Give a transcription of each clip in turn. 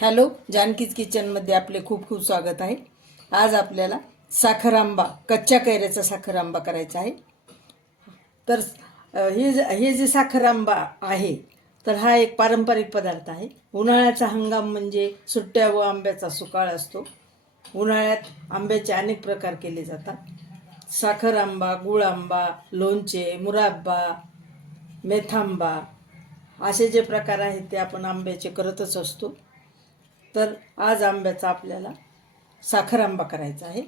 Hello जानकीज किचनमध्ये आपले खूप खूप स्वागत आहे. आज आपल्याला साखर आंबा कच्च्या कैऱ्याचा साखर आंबा करायचा आहे. तर हे ज- हे जे साखर आंबा आहे तर हा एक पारंपरिक पदार्थ आहे. उन्हाळ्याचा हंगाम म्हणजे सुट्ट्या व आंब्याचा सुकाळ असतो. उन्हाळ्यात आंब्याचे अनेक प्रकार केले जातात. साखर आंबा गुळ आंबा लोणचे मुराब्बा मेथांबा असे जे प्रकार आहेत ते आपण आंब्याचे करतच असतो. तर आज आंब्याचा आपल्याला साखर आंबा करायचा आहे.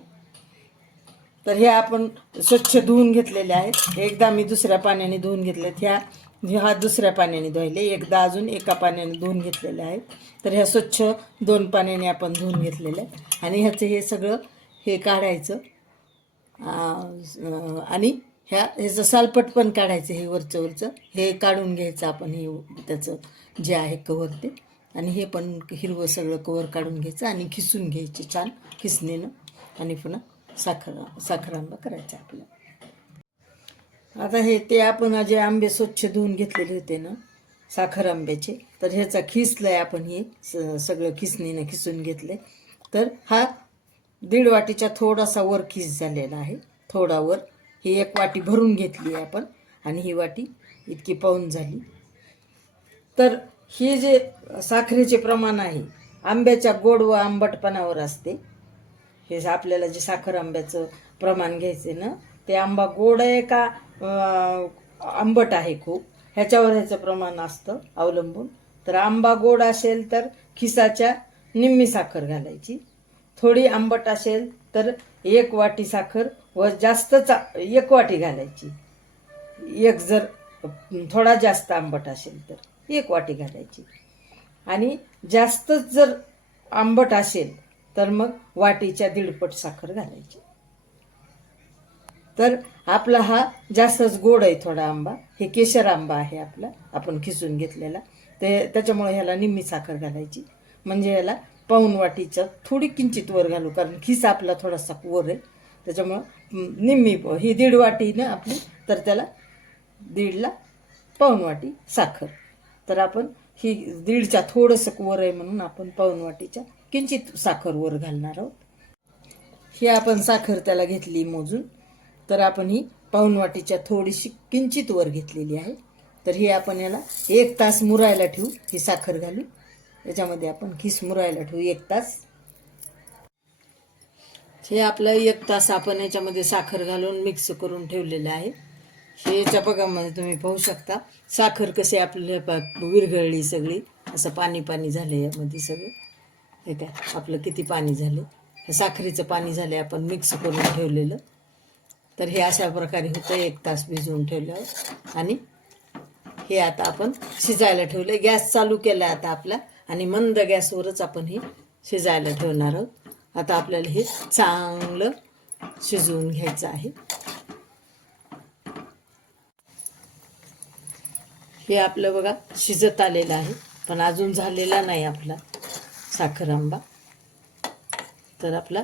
तर हे आपण स्वच्छ धुवून घेतलेले आहेत. एकदा मी दुसऱ्या पाण्याने धुवून घेतलेत. ह्या हा दुसऱ्या पाण्याने धुवायले. एकदा अजून एका पाण्याने धुवून घेतलेले आहेत. तर ह्या स्वच्छ दोन पाण्याने आपण धुवून घेतलेले आहेत. आणि ह्याचं हे सगळं हे काढायचं. आणि ह्या ह्याचं सालपट पण काढायचं हे वरचं वरचं. हे काढून घ्यायचं आपण हे त्याचं जे आहे कवर ते. आणि हे पण हिरवं सगळं कवर काढून घ्यायचं आणि खिसून घ्यायचे छान खिसणीनं. आणि पुन्हा साखर साखर आंबा करायचा आपल्याला आता हे ते आपण जे आंबे स्वच्छ धुवून घेतलेले होते ना साखर आंब्याचे तर ह्याचा खिसलाय आपण हे स- सगळं खिसणीनं खिसून घेतले. तर हा दीड वाटीच्या थोडासा वर खिस झालेला आहे. थोडा वर. ही एक वाटी भरून घेतली आहे आपण आणि ही वाटी इतकी पाऊन झाली. तर ही जे साखरेचे प्रमाण आहे आंब्याच्या गोड व आंबटपणावर असते. हे आपल्याला जे साखर आंब्याचं प्रमाण घ्यायचे ना ते आंबा गोड आहे का आंबट आहे खूप? ह्याच्यावर ह्याचं प्रमाण असतं अवलंबून. तर आंबा गोड असेल तर खिसाच्या निम्मी साखर घालायची. थोडी आंबट असेल तर एक वाटी साखर व जास्तचा एक वाटी घालायची. एक जर थोडा जास्त आंबट असेल तर. एक वाटी घालायची. आणि जास्तच जर आंबट असेल तर मग वाटीच्या दीडपट साखर घालायची. तर आपला हा जास्तच गोड आहे थोडा आंबा. हे केशर आंबा आहे आपला. आपण खिसून घेतलेला. ते त्याच्यामुळे ह्याला निम्मी साखर घालायची. म्हणजे ह्याला पाऊन वाटीच्या थोडी किंचित वर घालू कारण खिस आपला थोडासा वर आहे. त्याच्यामुळं निम्मी प- ही दीड वाटी ना आपली तर त्याला दीडला पाऊन वाटी साखर. तर आपण ही दीडच्या थोडंसं वर आहे म्हणून आपण पाऊन वाटीच्या किंचित साखर वर घालणार आहोत. ही आपण साखर त्याला घेतली मोजून. तर आपण ही पाऊन वाटीच्या थोडीशी किंचित वर घेतलेली आहे. तर ही आपण याला एक तास मुरायला ठेवू ही साखर घालू याच्यामध्ये आपण खिस मुरायला ठेवू एक तास. हे आपलं एक तास आपण याच्यामध्ये साखर घालून मिक्स करून ठेवलेलं आहे. याच्या बघामध्ये तुम्ही पाहू शकता. साखर कसे आपल्या विरघळली सगळी. असं पाणी पाणी झालं यामध्ये सगळं. हे काय? आपलं किती पाणी झालं? साखरेचं पाणी झालं आपण मिक्स करून ठेवलेलं. तर हे अशा प्रकारे होतं एक तास भिजवून ठेवल्यावर. आणि हे आता आपण शिजायला ठेवलं गॅस चालू केला आता आपला. आणि मंद गॅसवरच आपण हे शिजायला ठेवणार आहोत. आता आपल्याला हे चांगलं शिजवून घ्यायचं आहे. हे आपलं बघा शिजत आलेलं आहे. पण अजून झालेला नाही आपला साखर आंबा तर आपला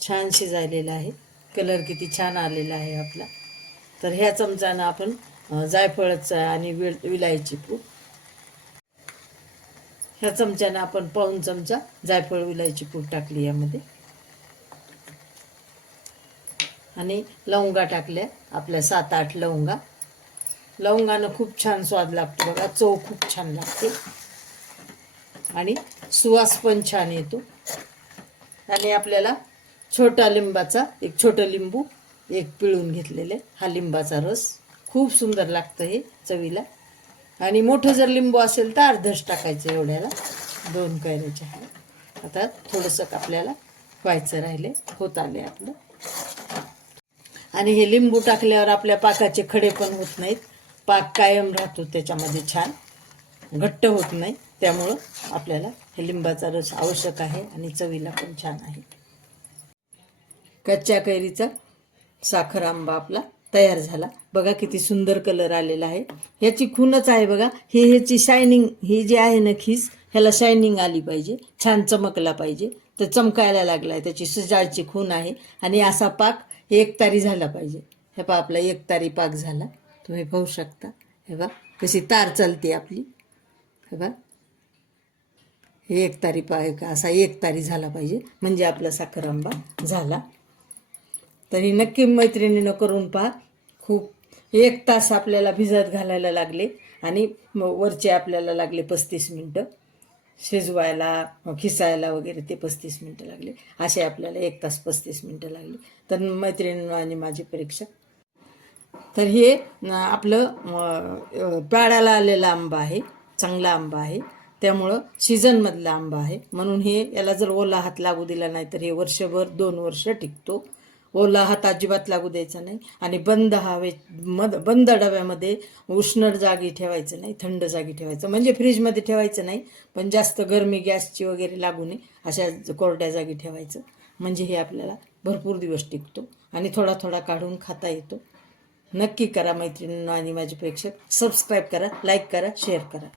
छान शिजायलेला आहे. कलर किती छान आलेला आहे आपला. तर ह्या चमच्यानं आपण जायफळचा आणि विल विलायची पूड. ह्या चमच्यानं आपण पाऊन चमचा जायफळ विलायची पूड टाकली यामध्ये. आणि लवंगा टाकल्या आपल्या सात आठ लवंगा. लवंगानं खूप छान स्वाद लागतो बघा चव खूप छान लागते. आणि सुवास पण छान येतो. आणि आपल्याला छोटा लिंबाचा एक छोटं लिंबू एक पिळून घेतलेले हा लिंबाचा रस. खूप सुंदर लागतं हे चवीला. आणि मोठं जर लिंबू असेल तर अर्धच टाकायचं एवढ्याला दोन कैऱ्याचे आहे आता थोडंसं आपल्याला व्हायचं राहिले होत आले आपलं. आणि हे लिंबू टाकल्यावर आपल्या पाकाचे खडे पण होत नाहीत. पाक कायम राहतो त्याच्यामध्ये छान. घट्ट होत नाही त्यामुळं आपल्याला हे लिंबाचा रस आवश्यक आहे आणि चवीला पण छान आहे. कच्च्या कैरीचा साखर आंबा आपला तयार झाला. बघा किती सुंदर कलर आलेला आहे. ह्याची खूनच आहे बघा. हे ह्याची शायनिंग ही जी आहे ना खीस ह्याला शायनिंग आली पाहिजे. छान चमकला पाहिजे. तर चमकायला लागला आहे त्याची सजायची खून आहे. आणि असा पाक एक तारी झाला पाहिजे. हे पा आपला एक तारी पाक झाला. तुम्ही पाहू शकता. हे बा कशी तार चालते आपली. हे बा हे एक तारी पाय असा एक तारी झाला पाहिजे. म्हणजे आपला साखर आंबा झाला. तरी नक्की मैत्रिणीनं करून पहा. खूप एक तास आपल्याला भिजत घालायला लागले आणि वरचे आपल्याला लागले पस्तीस मिनटं. शिजवायला खिसायला वगैरे ते पस्तीस मिनटं लागले. असे आपल्याला एक तास पस्तीस मिनटं लागली. तर मैत्रिणीनं आणि माझी परीक्षा तर हे आपलं अ, आलेला आंबा आहे चांगला आंबा आहे. त्यामुळं सीझनमधला आंबा आहे. म्हणून हे याला जर ओला हात लागू दिला नाही तर हे वर्षभर दोन वर्ष टिकतो. ओला हात अजिबात लागू द्यायचा नाही. आणि बंद हवे मध बंद डब्यामध्ये उष्ण जागी ठेवायचं नाही थंड जागी ठेवायचं. म्हणजे फ्रीजमध्ये ठेवायचं नाही पण जास्त गरमी गॅसची वगैरे लागू नये अशा कोरड्या जागी ठेवायचं. म्हणजे हे आपल्याला भरपूर दिवस टिकतो. आणि थोडा थोडा काढून खाता येतो. नक्की करा मैत्रिणींना आणि माझे प्रेक्षक. सबस्क्राईब करा लाईक करा शेअर करा.